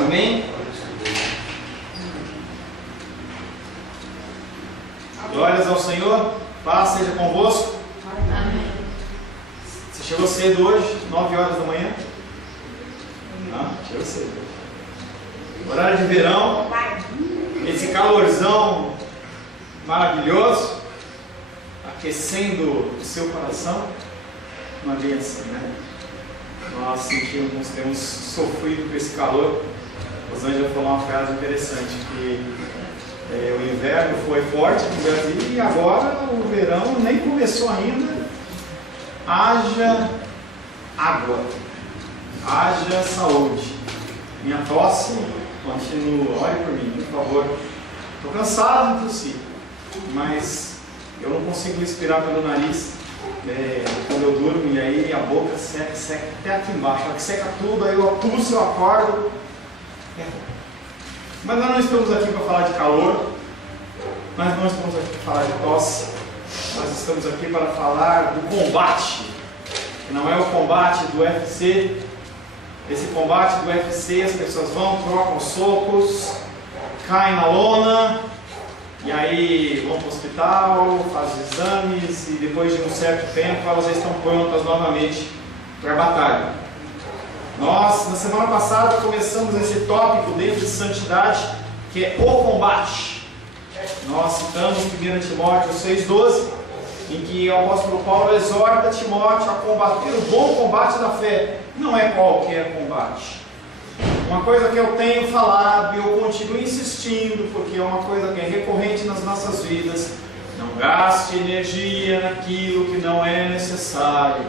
Amém? Glórias ao Senhor. Paz seja convosco. Amém. Você chegou cedo hoje, 9 horas da manhã? Não, chegou cedo. Horário de verão, esse calorzão maravilhoso, aquecendo o seu coração, uma bênção, né? Nós sentimos, temos sofrido com esse calor. Rosângela falou uma frase interessante, que o inverno foi forte no Brasil e agora o verão nem começou ainda. Haja água, haja saúde. Minha tosse continua, ore por mim, por favor. Estou cansado de tossir, mas eu não consigo respirar pelo nariz quando eu durmo, e aí a boca seca até aqui embaixo. Ela seca tudo, aí eu tuço, eu acordo. Mas nós não estamos aqui para falar de calor, nós não estamos aqui para falar de tosse, nós estamos aqui para falar do combate, que não é o combate do UFC. Esse combate do UFC, as pessoas vão, trocam socos, caem na lona, e aí vão para o hospital, fazem exames, e depois de um certo tempo elas já estão prontas novamente para a batalha. Nós, na semana passada, começamos esse tópico dentro de santidade, que é o combate. Nós citamos 1 Timóteo 6,12, em que o apóstolo Paulo exorta Timóteo a combater o bom combate da fé. Não é qualquer combate. Uma coisa que eu tenho falado e eu continuo insistindo, porque é uma coisa que é recorrente nas nossas vidas: não gaste energia naquilo que não é necessário.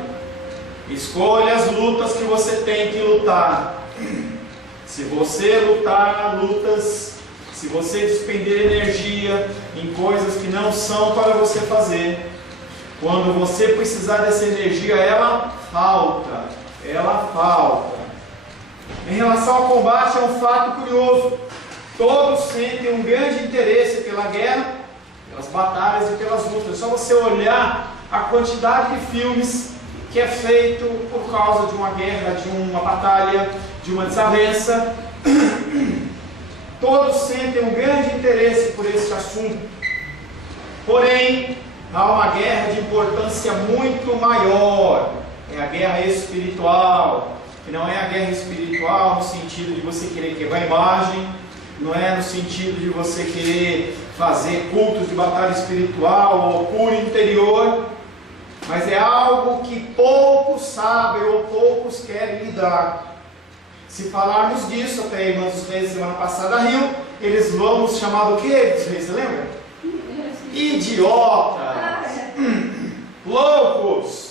Escolha as lutas que você tem que lutar. Se você lutar lutas, se você despender energia em coisas que não são para você fazer, quando você precisar dessa energia, ela falta. Ela falta. Em relação ao combate, é um fato curioso. Todos sentem um grande interesse pela guerra, pelas batalhas e pelas lutas. É só você olhar a quantidade de filmes que é feito por causa de uma guerra, de uma batalha, de uma desavença. Todos sentem um grande interesse por esse assunto. Porém, há uma guerra de importância muito maior. É a guerra espiritual, que não é a guerra espiritual no sentido de você querer quebrar a imagem, não é no sentido de você querer fazer cultos de batalha espiritual ou cura interior, mas é algo que poucos sabem ou poucos querem lidar. Se falarmos disso, até a Irmã dos Reis semana passada riu, eles vão nos chamar do quê, dos Reis, você lembra? Idiotas, loucos.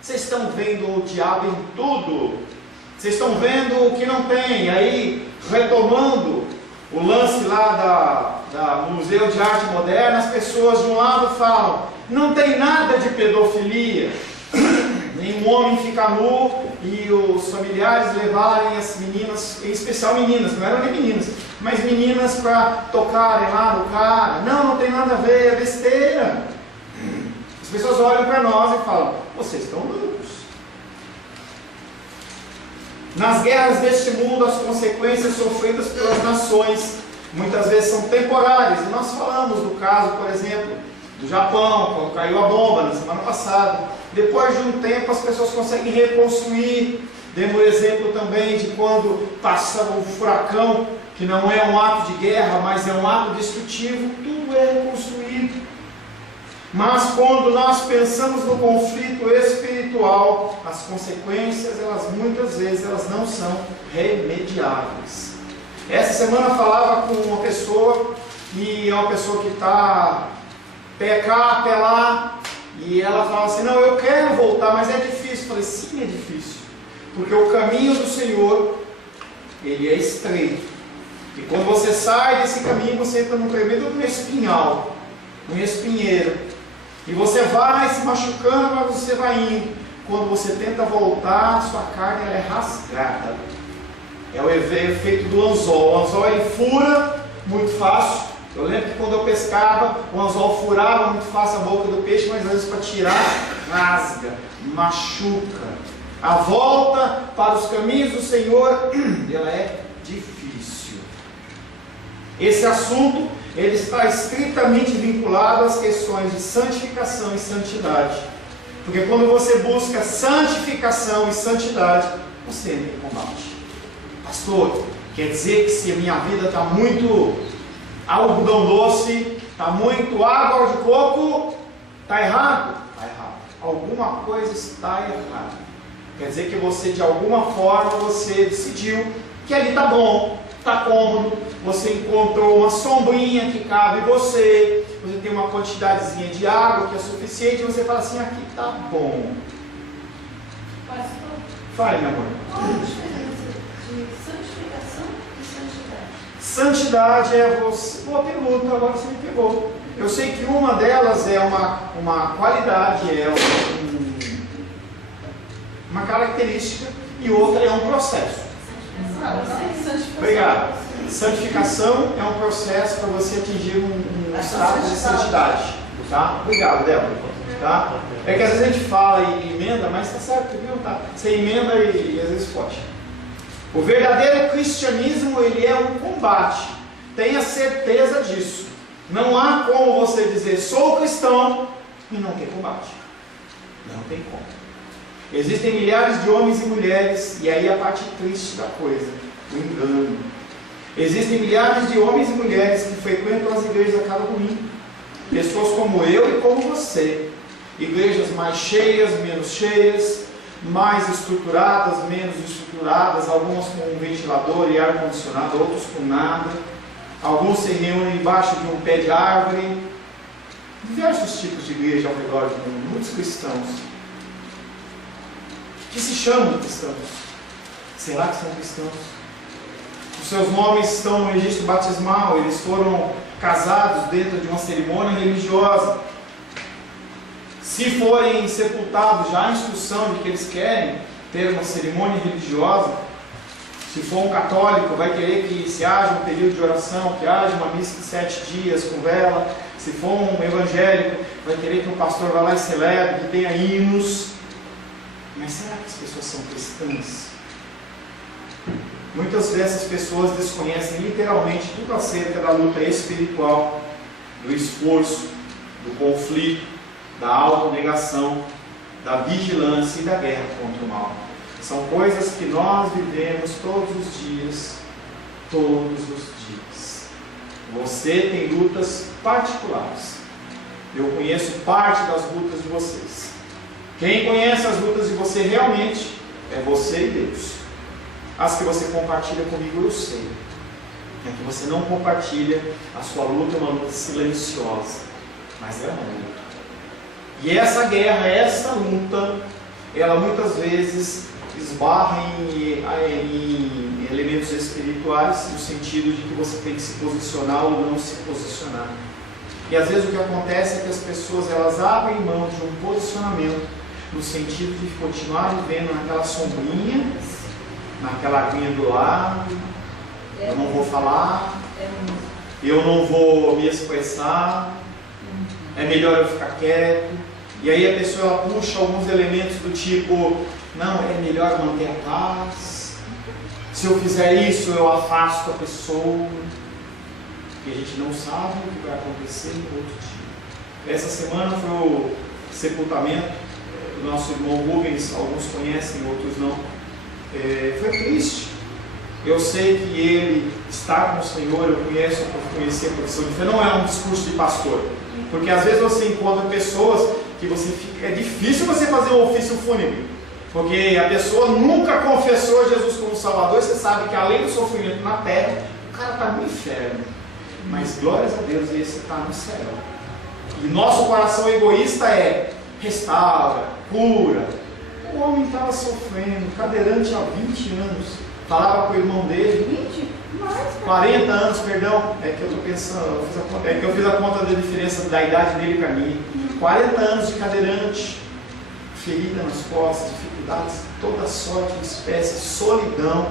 Vocês estão vendo o diabo em tudo. Vocês estão vendo o que não tem. Aí, retomando o lance lá do Museu de Arte Moderna, as pessoas de um lado falam: não tem nada de pedofilia. Nenhum homem fica nu e os familiares levarem as meninas, em especial meninas, não eram nem meninas, mas meninas para tocarem lá no cara. Não tem nada a ver, é besteira. As pessoas olham para nós e falam: vocês estão loucos. Nas guerras deste mundo, as consequências sofridas pelas nações muitas vezes são temporárias. E nós falamos do caso, por exemplo, do Japão, quando caiu a bomba na semana passada. Depois de um tempo as pessoas conseguem reconstruir. Demos o exemplo também de quando passa um furacão, que não é um ato de guerra, mas é um ato destrutivo. Tudo é reconstruído. Mas quando nós pensamos no conflito espiritual, as consequências, muitas vezes não são remediáveis. Essa semana eu falava com uma pessoa, e é uma pessoa que está pecar, apelar, e ela fala assim: não, eu quero voltar, mas é difícil. Eu falei: sim, é difícil, porque o caminho do Senhor, ele é estreito, e quando você sai desse caminho, você entra num tremendo espinhal, um espinheiro, e você vai se machucando, mas você vai indo. Quando você tenta voltar, sua carne ela é rasgada. É o efeito do anzol. O anzol ele fura muito fácil. Eu lembro que quando eu pescava, o anzol furava muito fácil a boca do peixe, mas às vezes para tirar, rasga, machuca. A volta para os caminhos do Senhor, ela é difícil. Esse assunto, ele está estritamente vinculado às questões de santificação e santidade. Porque quando você busca santificação e santidade, você entra em combate. Pastor, quer dizer que se a minha vida está muito algodão doce, está muito água de coco, está errado? Está errado. Alguma coisa está errada. Quer dizer que você, de alguma forma, você decidiu que ali está bom, está cômodo, você encontrou uma sombrinha que cabe em você, você tem uma quantidadezinha de água que é suficiente, e você fala assim, aqui está bom. Pastor, Fale, meu amor. qual a diferença de santificação e santidade? Santidade é você... Boa pergunta, agora você me pegou. Eu sei que uma delas é uma qualidade, é uma característica, e outra é um processo. Obrigado. Santificação é um processo para você atingir um estado de santidade. Tá? Obrigado, Débora. Tá? É que às vezes a gente fala e emenda, mas está certo, viu? Tá? Você emenda e às vezes pode. O verdadeiro cristianismo, ele é um combate. Tenha certeza disso. Não há como você dizer, sou cristão, e não ter combate. Não tem como. Existem milhares de homens e mulheres, e aí a parte triste da coisa, o engano. Existem milhares de homens e mulheres que frequentam as igrejas a cada domingo. Pessoas como eu e como você. Igrejas mais cheias, menos cheias, mais estruturadas, menos estruturadas, algumas com um ventilador e ar-condicionado, outros com nada. Alguns se reúnem embaixo de um pé de árvore. Diversos tipos de igreja ao redor do mundo, muitos cristãos. Que se chamam cristãos. Será que são cristãos? Os seus nomes estão no registro batismal, eles foram casados dentro de uma cerimônia religiosa. Se forem sepultados, já há instrução de que eles querem ter uma cerimônia religiosa. Se for um católico, vai querer que se haja um período de oração, que haja uma missa de 7 dias com vela. Se for um evangélico, vai querer que o pastor vá lá e celebre, que tenha hinos. Mas será que as pessoas são cristãs? Muitas dessas pessoas desconhecem literalmente tudo acerca da luta espiritual, do esforço, do conflito, da autonegação, da vigilância e da guerra contra o mal. São coisas que nós vivemos todos os dias, todos os dias. Você tem lutas particulares. Eu conheço parte das lutas de vocês. Quem conhece as lutas de você realmente é você e Deus. As que você compartilha comigo eu sei. É que você não compartilha, a sua luta é uma luta silenciosa, mas é uma luta. E essa guerra, essa luta, ela muitas vezes esbarra em elementos espirituais, no sentido de que você tem que se posicionar ou não se posicionar. E às vezes o que acontece é que as pessoas elas abrem mão de um posicionamento no sentido de continuar vivendo naquela sombrinha, naquela aguinha do lado. Eu não vou falar, eu não vou me expressar, é melhor eu ficar quieto. E aí a pessoa ela puxa alguns elementos do tipo, não, é melhor manter a paz, se eu fizer isso eu afasto a pessoa, porque a gente não sabe o que vai acontecer no outro dia. Essa semana foi o sepultamento do nosso irmão Rubens, alguns conhecem, outros não. Foi triste. Eu sei que ele está com o Senhor, eu conheci a profissão de fé, não é um discurso de pastor, porque às vezes você encontra pessoas que é difícil você fazer um ofício fúnebre, porque a pessoa nunca confessou Jesus como Salvador, e você sabe que além do sofrimento na terra, o cara está no inferno, mas glórias a Deus, esse está no céu. E nosso coração egoísta é restaura, cura. O homem estava sofrendo, cadeirante há 20 anos, falava com o irmão dele, 40 anos, perdão, é que eu estou pensando, eu fiz a conta da diferença da idade dele para mim, 40 anos de cadeirante, ferida nas costas, dificuldades, toda sorte de espécie, solidão.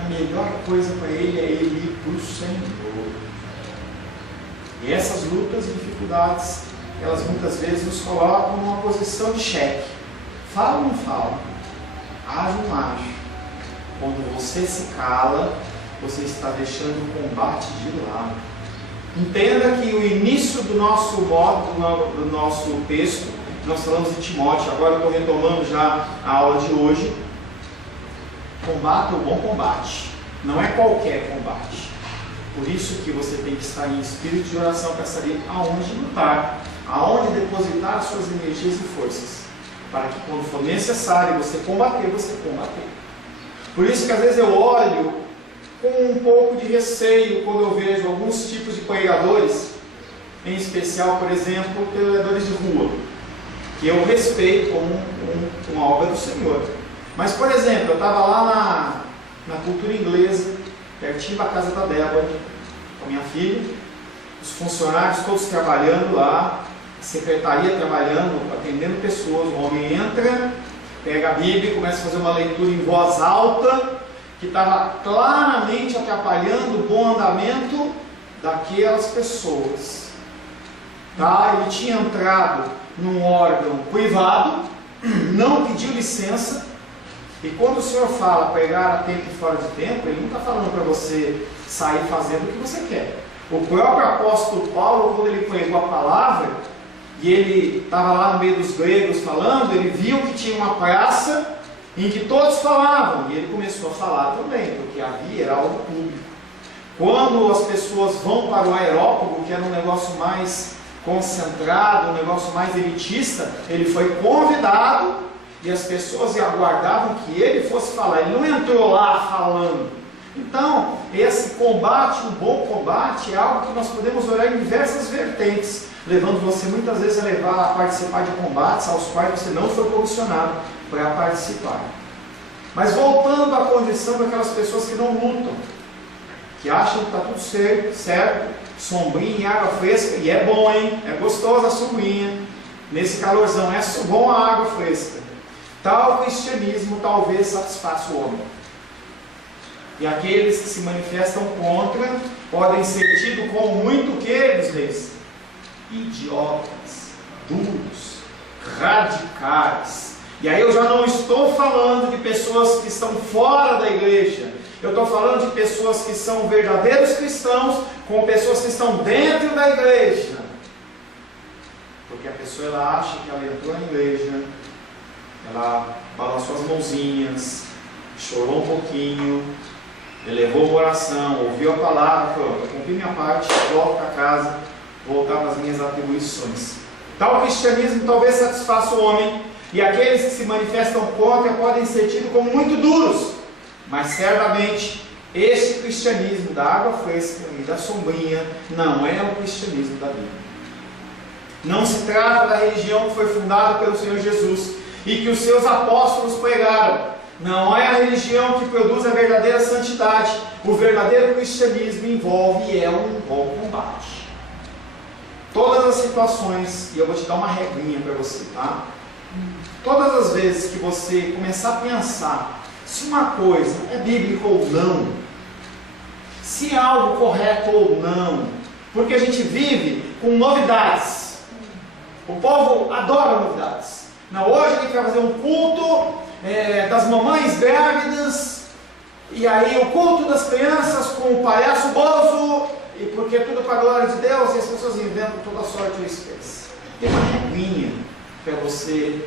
A melhor coisa para ele é ele ir para o Senhor. E essas lutas e dificuldades, elas muitas vezes nos colocam numa posição de cheque. Fala ou não fala? Age ou não age? Quando você se cala, você está deixando o combate de lado. Entenda que o início do nosso texto, nós falamos de Timóteo, agora eu estou retomando já a aula de hoje. Combate o bom combate, não é qualquer combate. Por isso que você tem que estar em espírito de oração para saber aonde lutar, aonde depositar as suas energias e forças, para que quando for necessário você combater, você combater. Por isso que às vezes eu olho com um pouco de receio quando eu vejo alguns tipos de pregadores, em especial, por exemplo, pregadores de rua, que eu respeito como uma obra do Senhor. Mas, por exemplo, eu estava lá na cultura inglesa, pertinho da casa da Débora, com a minha filha, os funcionários todos trabalhando lá, a secretaria trabalhando, atendendo pessoas. O homem entra, pega a Bíblia e começa a fazer uma leitura em voz alta, que estava claramente atrapalhando o bom andamento daquelas pessoas. Tá? Ele tinha entrado num órgão privado, não pediu licença, e quando o Senhor fala pregar a tempo e fora de tempo, Ele não está falando para você sair fazendo o que você quer. O próprio apóstolo Paulo, quando ele pregou a palavra, e ele estava lá no meio dos gregos falando, ele viu que tinha uma praça em que todos falavam, e ele começou a falar também, porque havia era algo público. Quando as pessoas vão para o aerópago, que era um negócio mais concentrado, um negócio mais elitista, ele foi convidado, e as pessoas aguardavam que ele fosse falar. Ele não entrou lá falando. Então, esse combate, um bom combate, é algo que nós podemos olhar em diversas vertentes, levando você muitas vezes a participar de combates aos quais você não foi comissionado para participar. Mas voltando à condição daquelas pessoas que não lutam, que acham que está tudo certo, sombrinha e água fresca, e é bom, hein? É gostosa a sombrinha, nesse calorzão, é bom a água fresca. Tal cristianismo talvez satisfaça o homem. E aqueles que se manifestam contra podem ser tidos como muito o que, dos reis? Idiotas, duros, radicais. E aí eu já não estou falando de pessoas que estão fora da igreja. Eu estou falando de pessoas que são verdadeiros cristãos com pessoas que estão dentro da igreja. Porque a pessoa ela acha que ela entrou na igreja, ela balançou as mãozinhas, chorou um pouquinho, elevou o coração, ouviu a palavra, falou: eu cumpri minha parte, volto para casa, voltar para as minhas atribuições. Tal cristianismo talvez satisfaça o homem, e aqueles que se manifestam contra podem ser tidos como muito duros, mas certamente este cristianismo da água fresca e da sombrinha não é o cristianismo da Bíblia. Não se trata da religião que foi fundada pelo Senhor Jesus e que os seus apóstolos pregaram. Não é a religião que produz a verdadeira santidade. O verdadeiro cristianismo envolve e é um bom combate. Todas as situações, e eu vou te dar uma regrinha para você, tá? Todas as vezes que você começar a pensar se uma coisa é bíblica ou não, se é algo correto ou não, porque a gente vive com novidades. O povo adora novidades. Não, hoje a gente vai fazer um culto das mamães grávidas, e aí o culto das crianças com o palhaço Bozo, e porque é tudo para a glória de Deus, e as pessoas inventam toda sorte de espécie. Tem uma regrinha para você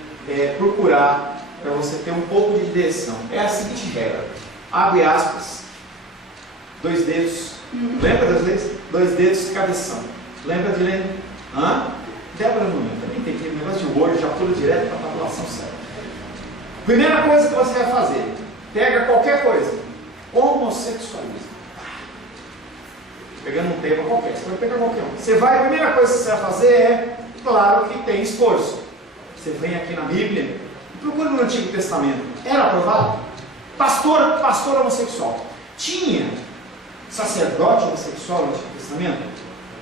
procurar, para você ter um pouco de direção. É a seguinte regra, abre aspas, 2 dedos, lembra das leis? 2 dedos de cabeção, lembra de ler? Débora não lembra, nem tem aquele negócio de Word, já pula direto para a tabulação certa. Primeira coisa que você vai fazer, pega qualquer coisa, homossexualismo. Pegando um tema qualquer, você vai pegar qualquer um. A primeira coisa que você vai fazer é, claro que tem esforço. Você vem aqui na Bíblia, procura no Antigo Testamento, era aprovado? Pastor homossexual. Tinha sacerdote homossexual no Antigo Testamento?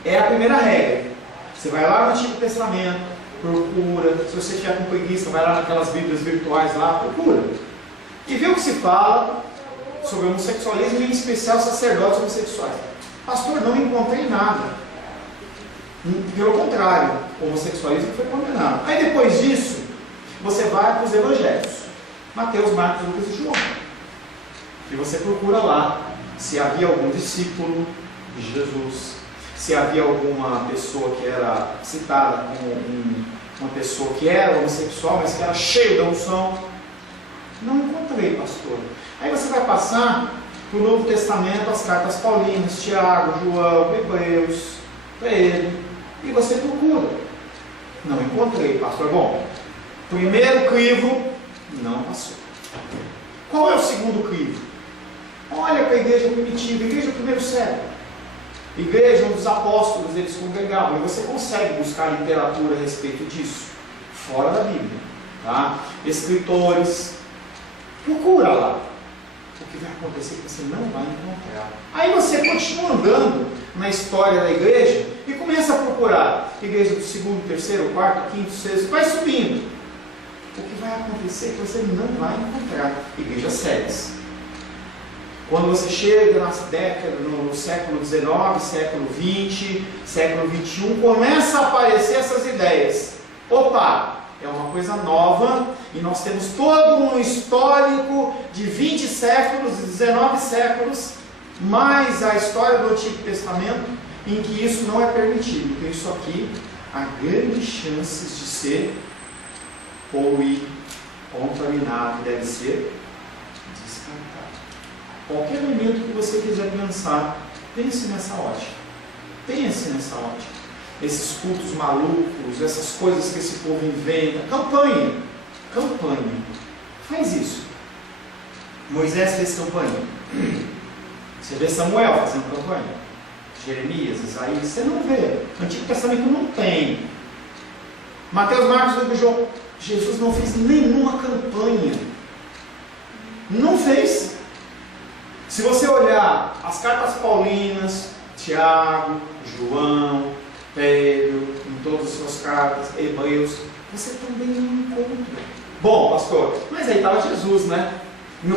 É a primeira regra. Você vai lá no Antigo Testamento, procura, se você estiver com preguiça, vai lá naquelas Bíblias virtuais lá, procura. E vê o que se fala sobre homossexualismo, e em especial sacerdotes homossexuais. Pastor, não encontrei nada. Pelo contrário, o homossexualismo foi condenado. Aí depois disso, você vai para os evangelhos. Mateus, Marcos, Lucas e João. E você procura lá se havia algum discípulo de Jesus, se havia alguma pessoa que era citada como uma pessoa que era homossexual, mas que era cheio da unção. Não encontrei, pastor. Aí você vai passar para o Novo Testamento, as cartas paulinas, Tiago, João, Hebreus, Pedro, e você procura. Não encontrei, pastor. Bom, primeiro crivo, não passou. Qual é o segundo crivo? Olha para a igreja primitiva, igreja do primeiro século. Igreja onde os apóstolos eles congregavam, e você consegue buscar literatura a respeito disso, fora da Bíblia, tá? Escritores, procura lá. O que vai acontecer que você não vai encontrar. Aí você continua andando na história da igreja e começa a procurar igreja do segundo, terceiro, quarto, quinto, sexto, vai subindo. O que vai acontecer é que você não vai encontrar igrejas sérias. Quando você chega nas décadas, no século XIX, século XX, século XXI, começa a aparecer essas ideias. Opa, é uma coisa nova e nós temos todo um histórico de 20 séculos, 19 séculos, mais a história do Antigo Testamento, em que isso não é permitido. Então isso aqui há grandes chances de ser poluído, contaminado, deve ser descartado. Qualquer elemento que você quiser pensar, pense nessa ótica. Pense nessa ótica. Esses cultos malucos, essas coisas que esse povo inventa. Campanha. Faz isso. Moisés fez campanha. Você vê Samuel fazendo campanha. Jeremias, Isaías, você não vê. No Antigo Testamento não tem. Mateus, Marcos, Lucas, João. Jesus não fez nenhuma campanha. Não fez. Se você olhar as cartas paulinas, Tiago, João, Pedro, em todas as suas cartas, Hebreus, você também não encontra. Bom, pastor, mas aí estava Jesus, né?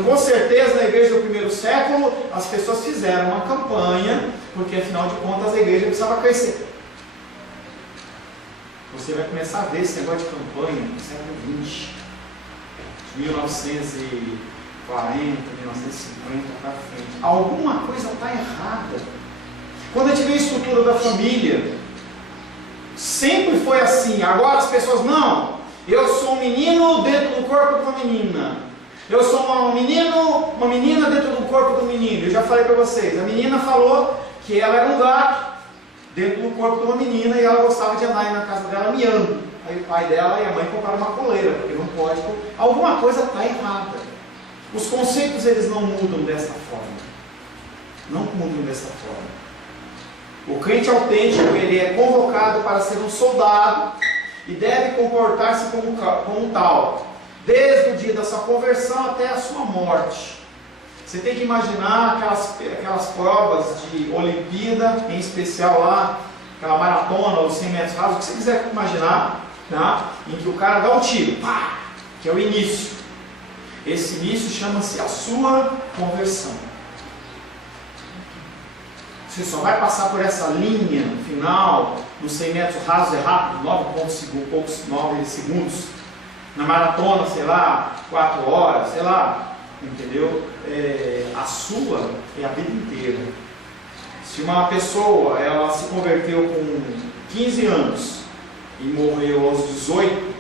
Com certeza na igreja do primeiro século as pessoas fizeram uma campanha, porque afinal de contas a igreja precisava crescer. Você vai começar a ver esse negócio de campanha no século XX, de 1940, 1950 para frente. Alguma coisa está errada. Quando a gente vê a estrutura da família, sempre foi assim. Agora as pessoas, não, eu sou um menino dentro do corpo de uma menina. Eu sou uma menina dentro do corpo do menino. Eu já falei para vocês, a menina falou que ela era um gato dentro do corpo de uma menina e ela gostava de andar na casa dela miando. Aí o pai dela e a mãe compraram uma coleira, porque não pode. Alguma coisa está errada. Os conceitos eles não mudam dessa forma. Não mudam dessa forma. O crente autêntico ele é convocado para ser um soldado e deve comportar-se como tal, desde o dia da sua conversão até a sua morte. Você tem que imaginar aquelas provas de Olimpíada, em especial lá, aquela maratona, os 100 metros rasos, o que você quiser imaginar, tá? Em que o cara dá um tiro, pá, que é o início. Esse início chama-se a sua conversão. Você só vai passar por essa linha no final, nos 100 metros rasos é rápido, 9 segundos. Na maratona, sei lá, 4 horas, sei lá, entendeu? A sua é a vida inteira. Se uma pessoa, ela se converteu com 15 anos e morreu aos 18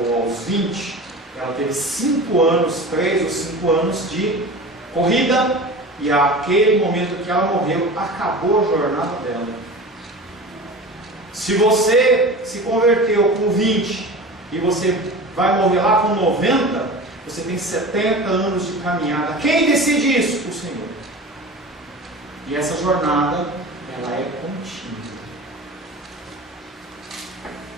ou aos 20, ela teve 5 anos, 3 ou 5 anos de corrida, e aquele momento que ela morreu, acabou a jornada dela. Se você se converteu com 20 e você vai morrer lá com 90, você tem 70 anos de caminhada. Quem decide isso? O Senhor. E essa jornada, ela é contínua.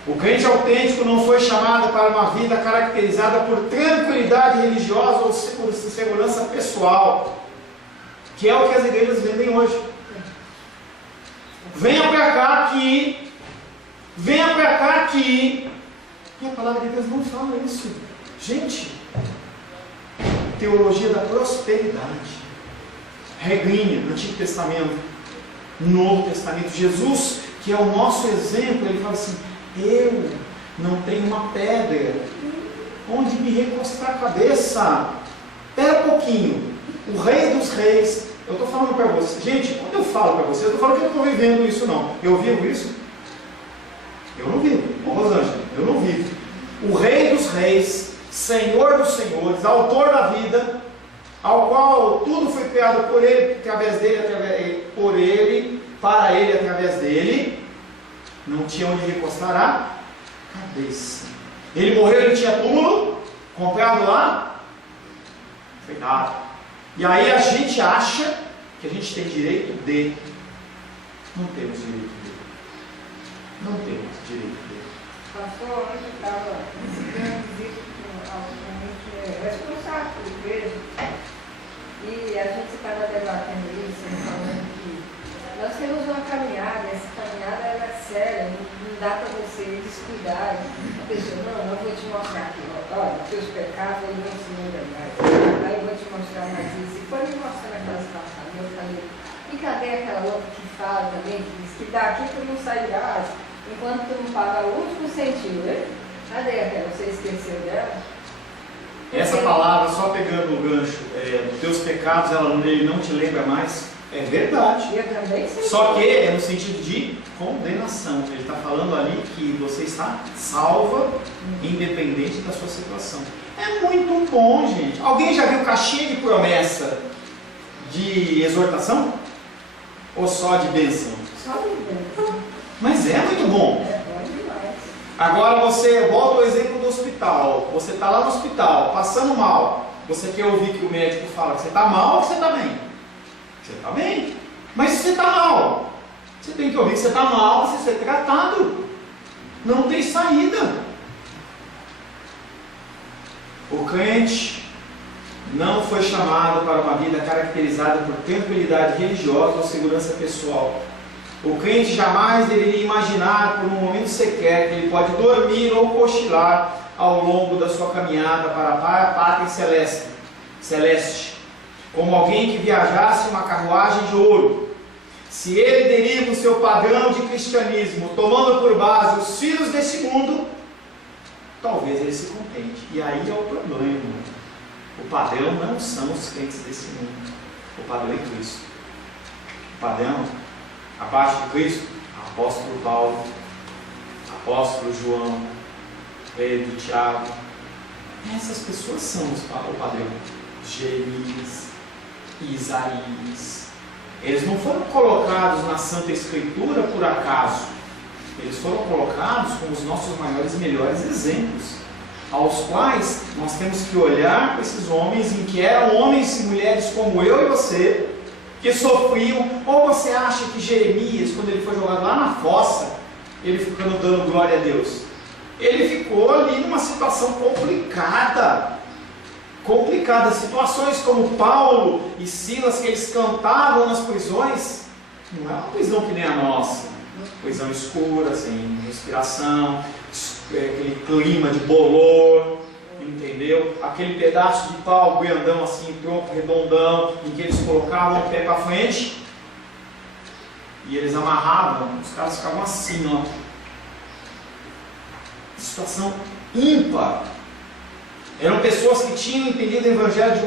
O crente autêntico não foi chamado para uma vida caracterizada por tranquilidade religiosa ou segurança pessoal, que é o que as igrejas vendem hoje. Venha para cá aqui, venha para cá aqui. E a palavra de Deus não fala isso. Gente, teologia da prosperidade. Regrinha, no Antigo Testamento, no Novo Testamento. Jesus, que é o nosso exemplo, ele fala assim: eu não tenho uma pedra onde me recostar a cabeça. Espera um pouquinho. O Rei dos Reis Eu estou falando para você. Gente, quando eu falo para você, eu estou falando que eu estou vivendo isso, não. Eu vivo isso? Eu não vivo. Ô Rosângela, eu não vivo. O Rei dos Reis, Senhor dos Senhores, Autor da vida, ao qual tudo foi criado por Ele, através dele, por Ele, para Ele, através dele, não tinha onde recostar a cabeça. Ele morreu, ele tinha túmulo, comprado lá, foi dado. E aí a gente acha que a gente tem direito de. Não temos direito de. Não temos direito de. Pastor, hoje eu estava recebendo visita com alguém que é responsável pela igreja. E a gente estava debatendo isso, falando que nós temos uma caminhada, e essa caminhada ela é séria, não dá para você descuidar. A pessoa, não, eu vou te mostrar aqui, olha, teus pecados ele não se lembra mais. Aí eu vou te mostrar mais isso. E foi me mostrando aquelas passagens, eu falei, e cadê aquela outra que fala também, que diz que daqui tu não sairás, enquanto tu não pagar o último centímetro, né? Cadê aquela? Você esqueceu dela? Essa palavra, só pegando o gancho, dos teus pecados, ele não te lembra mais, é verdade. Eu também sei. Só que é no sentido de condenação. Ele está falando ali que você está salva, independente da sua situação. É muito bom, gente. Alguém já viu caixinha de promessa de exortação? Ou só de bênção? Só de bênção. Mas é muito bom. É bom demais. Agora você volta ao exemplo do hospital. Você está lá no hospital, passando mal. Você quer ouvir que o médico fala que você está mal ou que você está bem? Você está bem. Mas se você está mal, você tem que ouvir que você está mal, você ser tratado. Não tem saída. O crente não foi chamado para uma vida caracterizada por tranquilidade religiosa ou segurança pessoal. O crente jamais deveria imaginar por um momento sequer que ele pode dormir ou cochilar ao longo da sua caminhada para a pátria celeste, como alguém que viajasse em uma carruagem de ouro. Se ele deriva o seu padrão de cristianismo, tomando por base os filhos desse mundo, talvez ele se contente. E aí é o problema. O padrão não são os crentes desse mundo. O padrão é Cristo. O padrão, abaixo de Cristo, apóstolo Paulo, apóstolo João, Pedro, Tiago. Essas pessoas são o padrão. Jeremias, Isaías. Eles não foram colocados na Santa Escritura por acaso. Eles foram colocados como os nossos maiores e melhores exemplos, aos quais nós temos que olhar para esses homens, em que eram homens e mulheres como eu e você, que sofriam. Ou você acha que Jeremias, quando ele foi jogado lá na fossa, ele ficando dando glória a Deus? Ele ficou ali numa situação complicada. Situações como Paulo e Silas, que eles cantavam nas prisões, não é uma prisão que nem a nossa. Prisão escura, sem respiração, aquele clima de bolor, entendeu? Aquele pedaço de pau grandão assim, tronco redondão, em que eles colocavam o pé para frente e eles amarravam, os caras ficavam assim, ó. Situação ímpar. Eram pessoas que tinham entendido o Evangelho de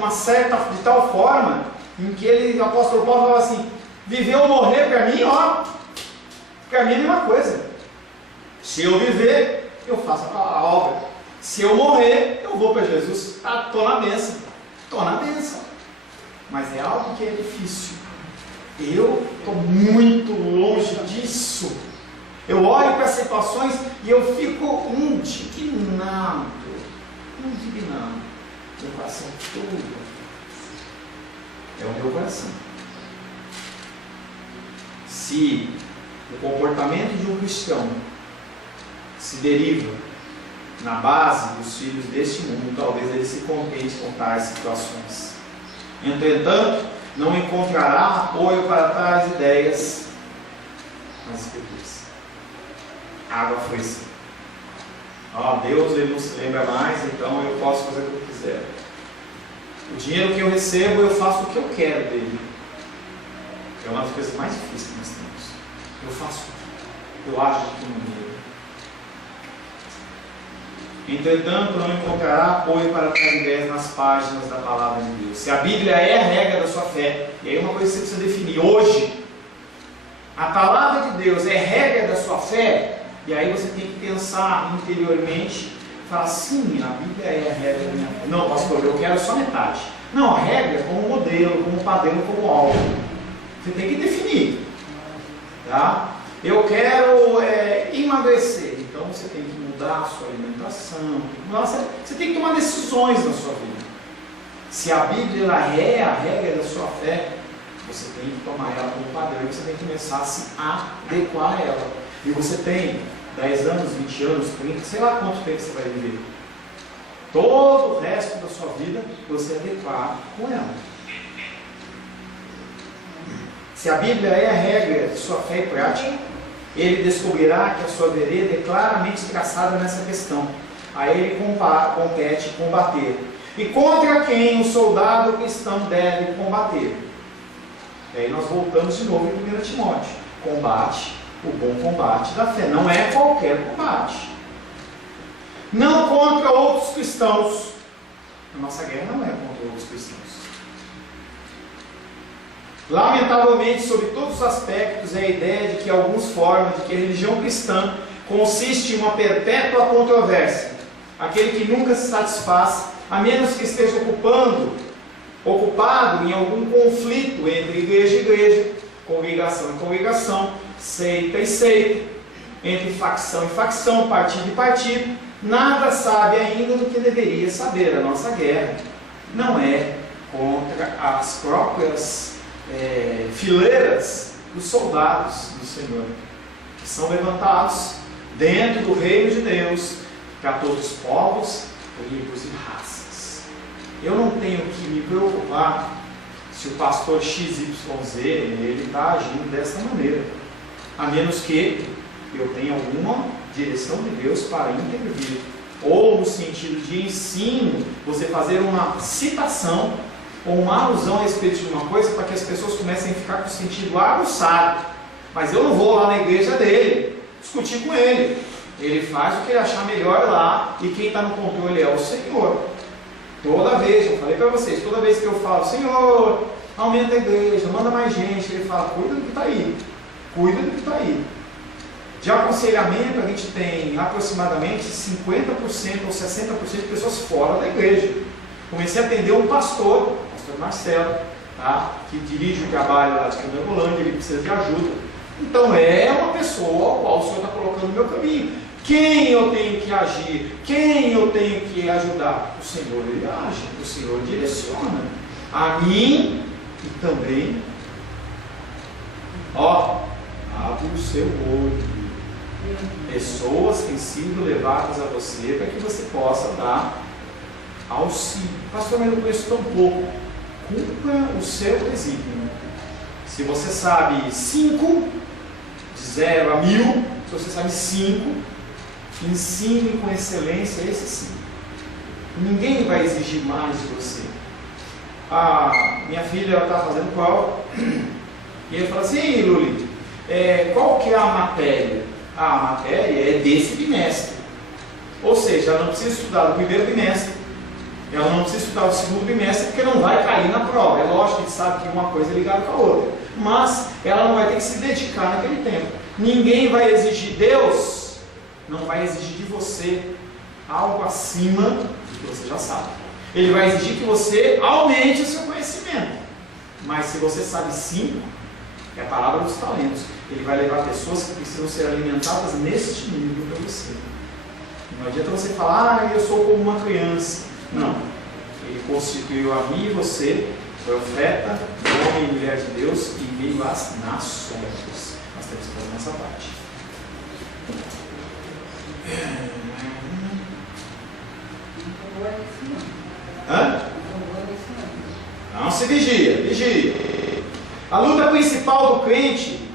tal forma, em que o apóstolo Paulo falava assim: viver ou morrer para mim, ó, para mim é a mesma coisa. Se eu viver, eu faço a obra. Se eu morrer, eu vou para Jesus. Estou na bênção. Mas é algo que é difícil. Eu estou muito longe disso. Eu olho para as situações e eu fico indignado. Meu coração todo. É o meu coração. Se o comportamento de um cristão se deriva na base dos filhos deste mundo, talvez ele se contente com tais situações. Entretanto, não encontrará apoio para tais ideias nas Escrituras. Água foi sim. Deus ele não se lembra mais, então eu posso fazer o que eu quiser. O dinheiro que eu recebo, eu faço o que eu quero dele. É uma das coisas mais difíceis que nós temos. Eu faço, eu acho que não devo. Entretanto, não encontrará apoio para tais ideias nas páginas da palavra de Deus. Se a Bíblia é a regra da sua fé, e aí uma coisa que você precisa definir hoje, a palavra de Deus é regra da sua fé, e aí você tem que pensar interiormente, falar, sim, a Bíblia é a regra da minha fé. Não, pastor, eu quero só metade. Não, a regra como modelo, como padrão, como alvo. Você tem que definir. Tá? Eu quero emagrecer, então você tem que mudar a sua alimentação. Você tem que tomar decisões na sua vida. Se a Bíblia é a regra da sua fé, você tem que tomar ela como padrão e você tem que começar a se adequar a ela. E você tem 10 anos, 20 anos, 30, sei lá quanto tempo você vai viver. Todo o resto da sua vida você adequar com ela. Se a Bíblia é a regra de sua fé e prática, ele descobrirá que a sua vereda é claramente traçada nessa questão. A ele compete combater. E contra quem o soldado cristão deve combater? E aí nós voltamos de novo em 1 Timóteo. Combate o bom combate da fé. Não é qualquer combate. Não contra outros cristãos. A nossa guerra não é contra outros cristãos. Lamentavelmente, sobre todos os aspectos, é a ideia de que alguns formam de que a religião cristã consiste em uma perpétua controvérsia. Aquele que nunca se satisfaz, a menos que esteja ocupado em algum conflito entre igreja e igreja, congregação e congregação, seita e seita, entre facção e facção, partido e partido, nada sabe ainda do que deveria saber. A nossa guerra não é contra as próprias fileiras dos soldados do Senhor, que são levantados dentro do reino de Deus para todos os povos, tribos e raças. Eu não tenho que me preocupar se o pastor XYZ ele está agindo dessa maneira, a menos que eu tenha alguma direção de Deus para intervir, ou no sentido de ensino, você fazer uma citação ou uma alusão a respeito de uma coisa para que as pessoas comecem a ficar com o sentido aguçado. Mas eu não vou lá na igreja dele discutir com ele. Ele faz o que ele achar melhor lá, e quem está no controle é o Senhor. Toda vez, eu falei para vocês, toda vez que eu falo, Senhor, aumenta a igreja, manda mais gente, ele fala, cuida do que está aí, cuida do que está aí. De aconselhamento, a gente tem aproximadamente 50% ou 60% de pessoas fora da igreja. Comecei a atender um pastor Marcelo, tá? Que dirige o trabalho lá de Candangolândia, ele precisa de ajuda. Então é uma pessoa ao qual o Senhor está colocando no meu caminho. Quem eu tenho que agir? Quem eu tenho que ajudar? O Senhor, ele age, o Senhor direciona a mim e também, abre o seu olho. Pessoas têm sido levadas a você para que você possa dar auxílio. Pastor, mas eu conheço tão pouco. Cumpra o seu desígnio. Se você sabe 5, de 0 a 1000, se você sabe 5, ensine com excelência esse 5. Ninguém vai exigir mais de você. Minha filha está fazendo prova, e eu falo assim, ei Luli, qual que é a matéria? A matéria é desse bimestre. Ou seja, ela não precisa estudar do primeiro bimestre, ela não precisa estudar o segundo bimestre, porque não vai cair na prova. É lógico que a gente sabe que uma coisa é ligada com a outra, mas ela não vai ter que se dedicar naquele tempo. Ninguém vai exigir, Deus não vai exigir de você algo acima do que você já sabe. Ele vai exigir que você aumente o seu conhecimento. Mas se você sabe 5, é a palavra dos talentos. Ele vai levar pessoas que precisam ser alimentadas neste nível para você. Não adianta você falar, eu sou como uma criança. Não. Ele constituiu a mim e você, profeta, homem e mulher de Deus, em meio às nações. Nós temos que fazer nossa parte. Não se vigia. A luta principal do crente,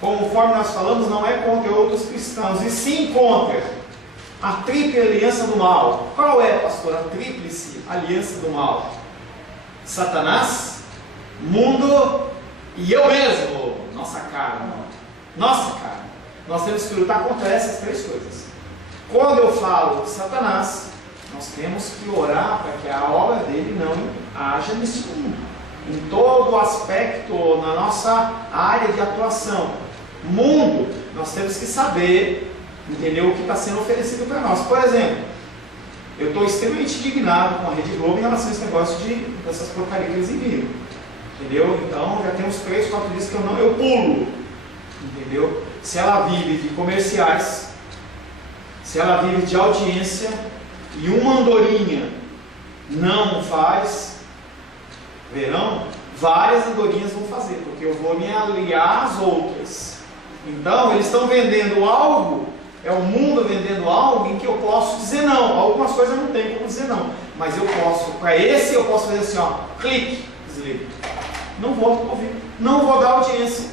conforme nós falamos, não é contra outros cristãos, e sim contra a tríplice aliança do mal. Qual é, pastor, a tríplice aliança do mal? Satanás, mundo e eu mesmo, nossa carne. Nós temos que lutar contra essas 3 coisas. Quando eu falo de Satanás, nós temos que orar para que a obra dele não haja nesse mundo, em todo aspecto, na nossa área de atuação. Mundo, nós temos que saber, entender o que está sendo oferecido para nós. Por exemplo, eu estou extremamente indignado com a Rede Globo em relação a esse negócio dessas porcarias que eles enviam, entendeu? Então já temos 3, 4 dias que eu pulo, entendeu? Se ela vive de comerciais, se ela vive de audiência, e uma andorinha não faz, verão, várias andorinhas vão fazer, porque eu vou me aliar às outras. Então eles estão vendendo algo, é o mundo vendendo algo em que eu posso dizer não. Algumas coisas eu não tenho como dizer não, mas eu posso, para esse eu posso fazer assim, ó, clique, desliga. Não vou ouvir, não vou dar audiência,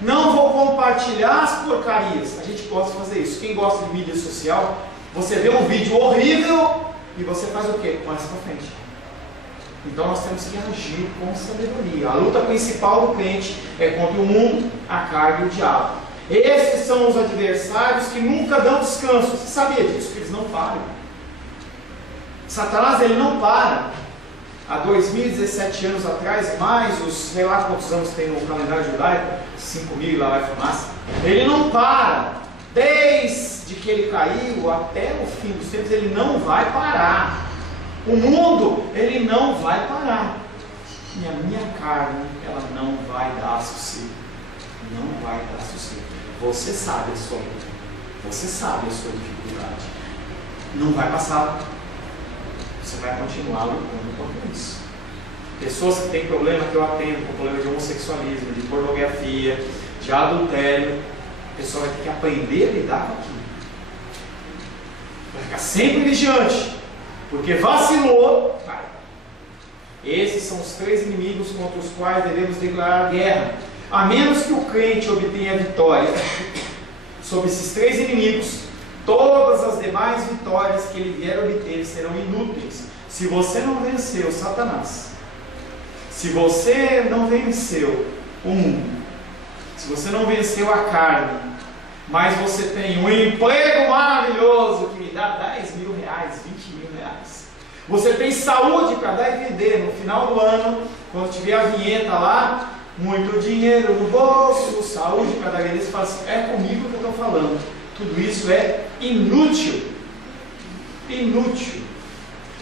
não vou compartilhar as porcarias. A gente gosta de fazer isso. Quem gosta de mídia social, você vê um vídeo horrível e você faz o quê? Passa para frente. Então nós temos que agir com sabedoria. A luta principal do crente é contra o mundo, a carne e o diabo. Esses são os adversários que nunca dão descanso. Você sabia disso? Que eles não param. Satanás, ele não para. Há 2017 anos atrás, mais os, sei lá quantos anos tem no calendário judaico, 5.000 lá vai fumaça. Ele não para. Desde que ele caiu até o fim dos tempos, ele não vai parar. O mundo, ele não vai parar. E a minha carne, ela não vai dar sossego. Não vai dar sossego. Você sabe a sua luta. Você sabe a sua dificuldade. Não vai passar. Você vai continuar lutando contra isso. Pessoas que têm problema, que eu atendo, com problema de homossexualismo, de pornografia, de adultério, a pessoa vai ter que aprender a lidar com aquilo. Vai ficar sempre vigiante, porque vacilou, cai. Esses são os 3 inimigos contra os quais devemos declarar guerra. A menos que o crente obtenha vitória sobre esses 3 inimigos, todas as demais vitórias que ele vier a obter serão inúteis. Se você não venceu Satanás, se você não venceu o mundo, se você não venceu a carne, mas você tem um emprego maravilhoso que me dá 10 mil reais, 20 mil reais, você tem saúde para dar e vender no final do ano, quando tiver a vinheta lá, muito dinheiro no bolso, saúde para dar e vender, você fala assim, é comigo que eu estou falando. Tudo isso é inútil. Inútil.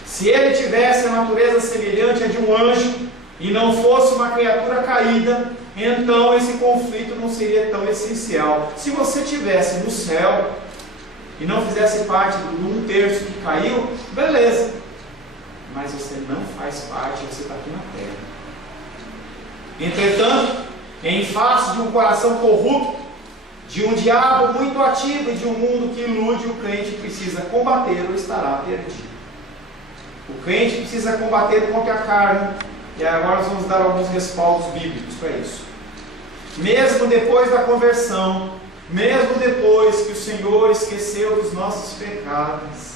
Se ele tivesse a natureza semelhante à de um anjo e não fosse uma criatura caída, então esse conflito não seria tão essencial. Se você estivesse no céu e não fizesse parte do 1/3 que caiu, beleza. Mas você não faz parte, você está aqui na terra. Entretanto, em face de um coração corrupto, de um diabo muito ativo e de um mundo que ilude, o crente precisa combater ou estará perdido. O crente precisa combater contra a carne, e agora nós vamos dar alguns respaldos bíblicos para isso. Mesmo depois da conversão, mesmo depois que o Senhor esqueceu dos nossos pecados,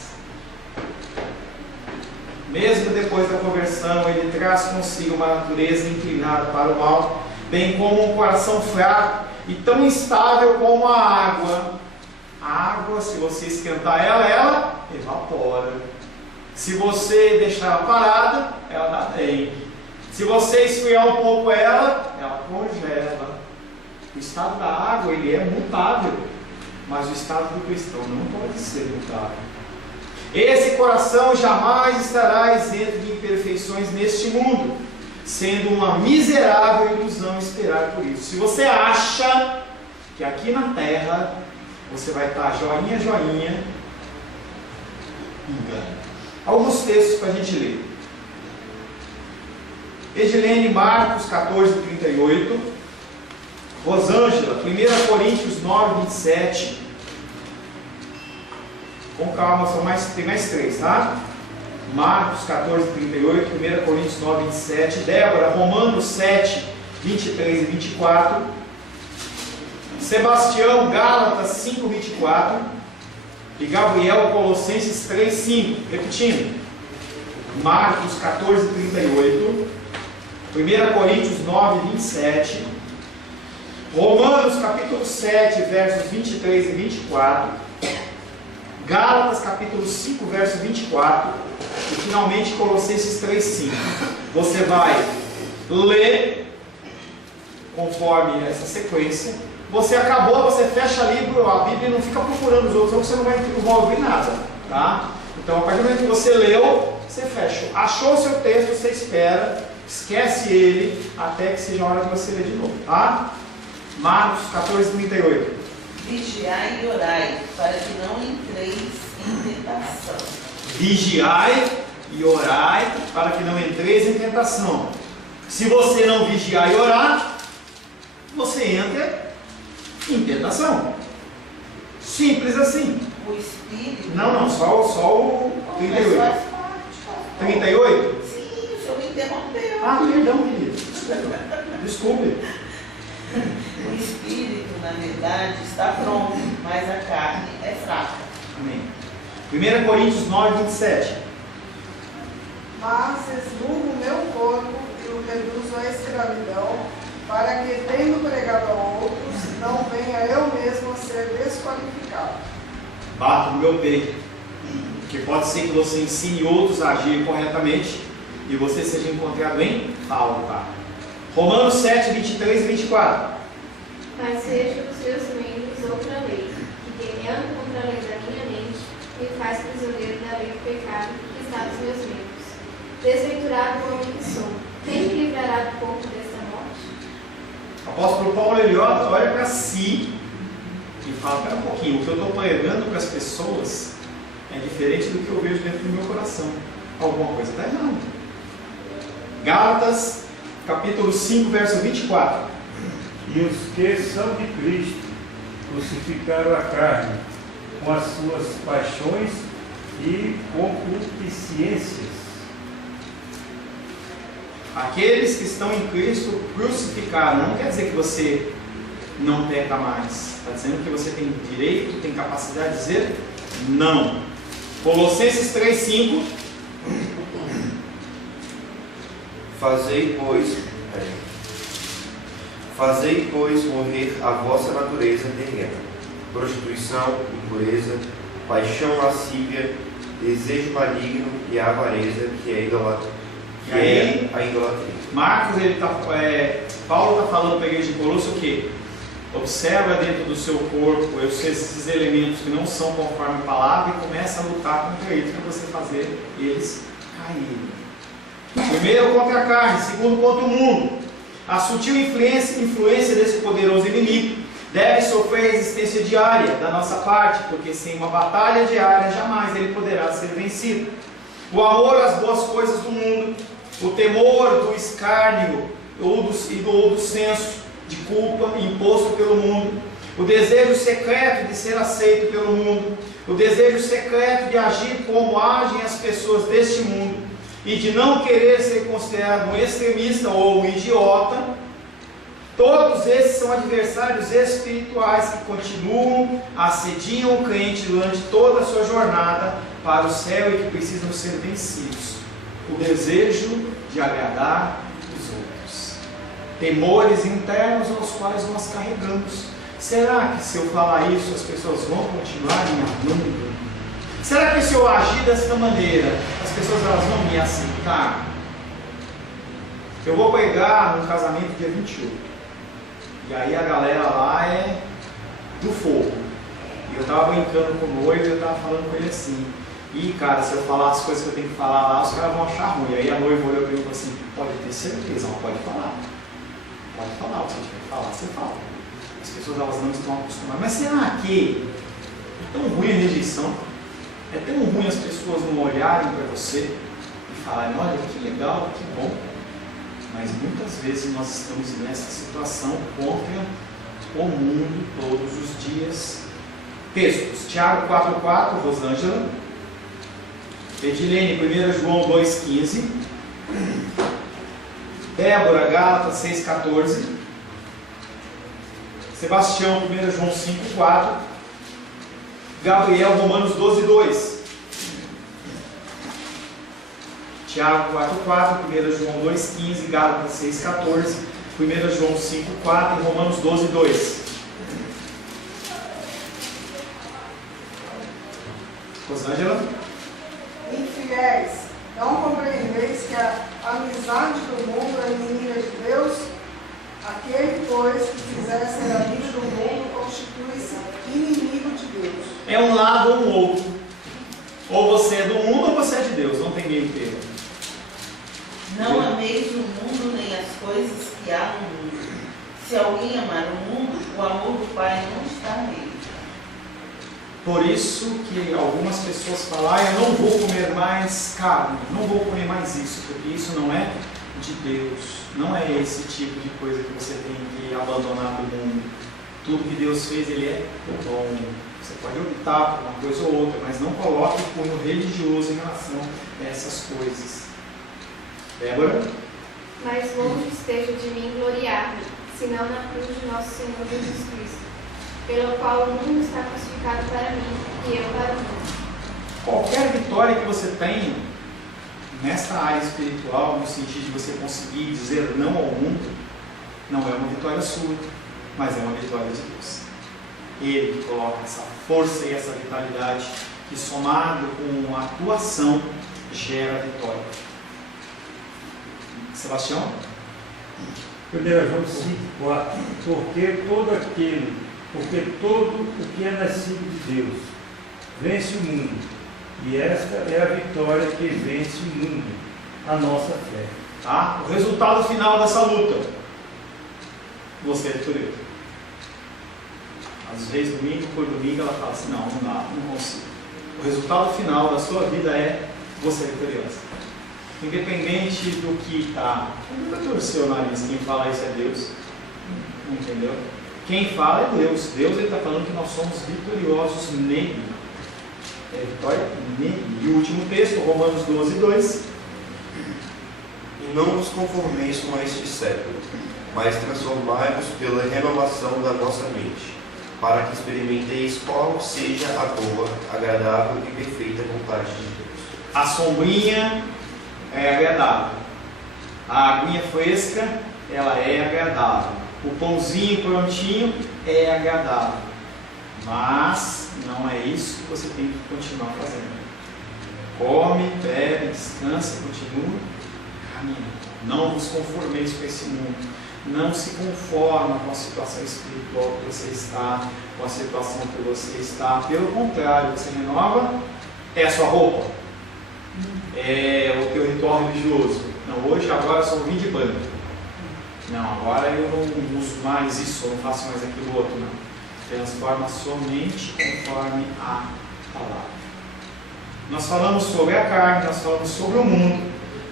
mesmo depois da conversão, Ele traz consigo uma natureza inclinada para o mal, bem como um coração fraco e tão instável como a água. A água, se você esquentar ela evapora. Se você deixar ela parada, ela dá dengue. Se você esfriar um pouco ela congela. O estado da água, ele é mutável, mas o estado do cristão não pode ser mutável. Esse coração jamais estará isento de imperfeições neste mundo, sendo uma miserável ilusão esperar por isso. Se você acha que aqui na terra você vai estar joinha, joinha, engano. Alguns textos para a gente ler. Edilene, Marcos 14:38. Rosângela, 1 Coríntios 9:27. Com calma, tem mais 3, tá? Marcos 14:38, 1 Coríntios 9:27. Débora, Romanos 7:23 e 24. Sebastião, Gálatas 5:24. E Gabriel, Colossenses 3:5. Repetindo. Marcos 14:38. 1 Coríntios 9:27. Romanos capítulo 7, versos 23 e 24. Gálatas capítulo 5, verso 24. E finalmente Colossenses 3:5. Você vai ler conforme essa sequência. Você acabou, você fecha a Bíblia e não fica procurando os outros, senão você não vai ouvir nada. Tá? Então, a partir do momento que você leu, você fecha. Achou o seu texto, você espera, esquece ele, até que seja a hora de você ler de novo. Tá? Marcos 14:38. Vigiai e orai, para que não entreis em tentação. Vigiai e orai, para que não entreis em tentação. Se você não vigiar e orar, você entra em tentação. Simples assim. O Espírito... Não, só o 38. 38? Sim, o senhor me interrompeu. Ah, perdão, querido. Desculpe. O Espírito, na verdade, está pronto, mas a carne é fraca. Amém. 1 Coríntios 9:27. Mas esmurro o meu corpo e o reduzo à escravidão, para que, tendo pregado a outros, não venha eu mesmo a ser desqualificado. Bato no meu peito, porque pode ser que você ensine outros a agir corretamente e você seja encontrado em falta. Romanos 7:23 e 24. Mas vejo os meus membros outra lei, que guerreando contra a lei da minha mente, me faz prisioneiro da lei do pecado que está nos meus membros. Desventurado homem que sou, quem me livrará do corpo desta morte? O apóstolo Paulo, ele olha para si e fala: espera um pouquinho, o que eu estou pregando para as pessoas é diferente do que eu vejo dentro do meu coração. Alguma coisa está errada. Gálatas capítulo 5, verso 24. E os que são de Cristo crucificaram a carne com as suas paixões e concupiscências. Aqueles que estão em Cristo crucificaram. Não quer dizer que você não peca mais. Está dizendo que você tem direito, tem capacidade de dizer não. Colossenses 3:5. Fazei, pois, morrer a vossa natureza terrena: prostituição, impureza, paixão lascívia, desejo maligno e a avareza, que é a idolatria. Marcos, Paulo está falando para a igreja de Colosso o quê? Observa dentro do seu corpo esses elementos que não são conforme a palavra e começa a lutar contra eles, para você fazer eles caírem. Primeiro contra a carne, segundo contra o mundo. A sutil influência desse poderoso inimigo deve sofrer resistência diária da nossa parte, porque sem uma batalha diária jamais ele poderá ser vencido. O amor às boas coisas do mundo, o temor do escárnio ou do senso de culpa imposto pelo mundo, o desejo secreto de ser aceito pelo mundo, o desejo secreto de agir como agem as pessoas deste mundo, e de não querer ser considerado um extremista ou um idiota, todos esses são adversários espirituais que continuam, assediam o crente durante toda a sua jornada para o céu e que precisam ser vencidos. O desejo de agradar os outros. Temores internos aos quais nós carregamos. Será que se eu falar isso as pessoas vão continuar me amando? Será que se eu agir dessa maneira, as pessoas elas vão me aceitar? Eu vou pregar num casamento dia 28. E aí a galera lá é do fogo. E eu estava brincando com o noivo e eu estava falando com ele assim: ih, cara, se eu falar as coisas que eu tenho que falar lá, os caras vão achar ruim. Aí a noiva olhou para mim e falou assim: pode ter certeza, não pode falar. Pode falar, o que você tiver que falar, você fala. As pessoas elas não estão acostumadas. Mas será que é tão ruim a rejeição? É tão ruim as pessoas não olharem para você e falarem: olha, que legal, que bom. Mas muitas vezes nós estamos nessa situação contra o mundo todos os dias. Textos: Tiago 4,4, Rosângela. Edilene, 1 João 2,15. Débora, Gálatas 6,14. Sebastião, 1 João 5,4. Gabriel, Romanos 12,2. Tiago 4,4, 1 João 2,15, Gálatas 6,14, 1 João 5,4 e Romanos 12,2. Rosângela? Infiéis, não compreendeis que a amizade do mundo é inimiga de Deus? Aquele, pois, que fizer ser amigo do mundo, constitui-se inimigo de Deus. É um lado ou um outro. Ou você é do mundo ou você é de Deus. Não tem meio termo. Não ameis o mundo nem as coisas que há no mundo. Se alguém amar o mundo, o amor do Pai não está nele. Por isso que algumas pessoas falam, eu não vou comer mais carne, não vou comer mais isso, porque isso não é de Deus. Não é esse tipo de coisa que você tem que abandonar do mundo. Tudo que Deus fez, Ele é bom. Você pode optar por uma coisa ou outra, mas não coloque o cunho religioso em relação a essas coisas. Débora? Mas longe esteja de mim gloriar-me, senão na cruz de nosso Senhor Jesus Cristo, pelo qual o mundo está crucificado para mim e eu para o mundo. Qualquer vitória que você tenha nesta área espiritual, no sentido de você conseguir dizer não ao mundo, não é uma vitória sua, mas é uma vitória de Deus. Ele que coloca essa força e essa vitalidade que, somado com a atuação, gera vitória. Sebastião? 1 João 5,4. Porque todo o que é nascido de Deus vence o mundo, e esta é a vitória que vence o mundo, a nossa fé. Tá? O resultado final dessa luta, você é vitorioso. Às vezes, domingo por domingo, ela fala assim, não dá, não consigo. O resultado final da sua vida é você é vitorioso. Independente do que está. Nunca torceu o nariz, quem fala isso é Deus. Entendeu? Quem fala é Deus. Deus está falando que nós somos vitoriosos nele. É vitória nele. E o último texto, Romanos 12:2. E não vos conformeis com este século, mas transformai-vos pela renovação da vossa mente, para que experimenteis qual seja a boa, agradável e perfeita vontade de Deus. A sombrinha é agradável. A aguinha fresca, ela é agradável. O pãozinho prontinho é agradável. Mas não é isso que você tem que continuar fazendo. Come, bebe, descansa, continua caminhando. Não vos conformeis com esse mundo. Não se conforma com a situação espiritual que você está, com a situação que você está. Pelo contrário, você renova é a sua roupa, é o teu ritual religioso. Não, hoje, agora só vim de banho. Não, agora eu não uso mais isso, eu não faço mais aquilo outro. Não. Transforma a sua mente conforme a palavra. Nós falamos sobre a carne, nós falamos sobre o mundo,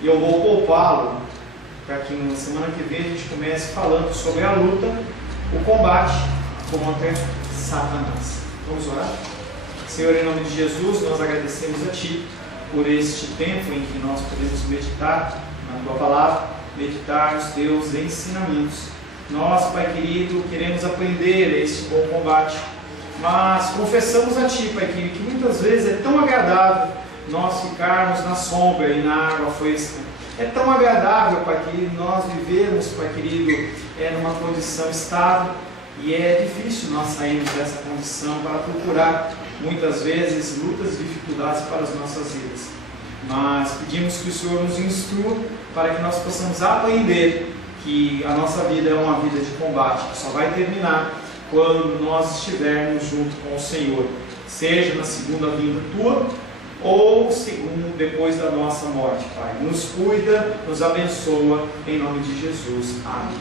e eu vou poupá-lo para que na semana que vem a gente comece falando sobre a luta, o combate contra Satanás. Vamos orar? Senhor, em nome de Jesus, nós agradecemos a Ti por este tempo em que nós podemos meditar na Tua palavra, meditar nos Teus ensinamentos. Nós, Pai querido, queremos aprender este bom combate, mas confessamos a Ti, Pai querido, que muitas vezes é tão agradável nós ficarmos na sombra e na água fresca. É tão agradável, Pai querido, nós vivermos, Pai querido, numa condição estável, e é difícil nós sairmos dessa condição para procurar, muitas vezes, lutas e dificuldades para as nossas vidas. Mas pedimos que o Senhor nos instrua para que nós possamos aprender que a nossa vida é uma vida de combate, que só vai terminar quando nós estivermos junto com o Senhor, seja na segunda vinda Tua, ou segundo, depois da nossa morte, Pai. Nos cuida, nos abençoa, em nome de Jesus. Amém.